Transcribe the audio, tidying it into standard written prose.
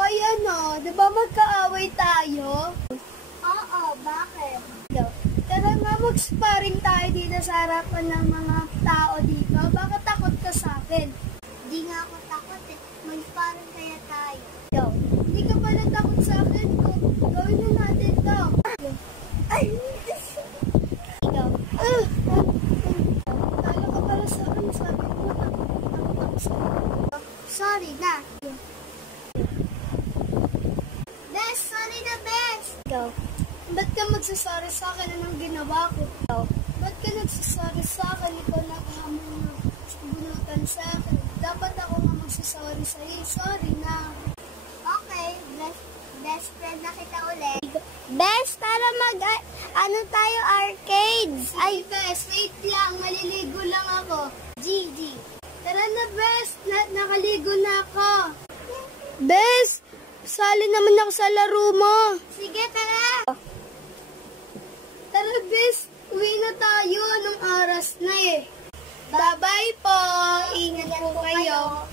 Ay ano, di ba magkaaway tayo? Oo, bakit? Tara nga, mag-sparring tayo dito sa harapan ng mga tao dito. Baka takot ka sa akin. Di nga ako takot eh. Mag-sparring kaya tayo. Hindi ka pala takot sa akin. Gawin na natin to. Ay! Talo ka pala sa akin. Sabi ko, takot ako sa akin. Sorry na. Best, sorry na, best. Ba't ka magsasorry sa akin? Anong ginawa ko? Ba't ka nagsasorry sa akin? Ikaw nakahamon na bunutan sa akin. Dapat ako nga magsasorry sa'yo. Sorry na. Okay, best friend na kita ulit. Best, tara tayo, arcades. Ay, best, wait lang. Maliligo lang ako. Gigi. Tara na, best. Nakaligo na ako. Best, sali naman ako sa laro mo. Sige, tara. Tara, best. Uwi na tayo. Anong oras na eh. Bye-bye po. Ingat po kayo.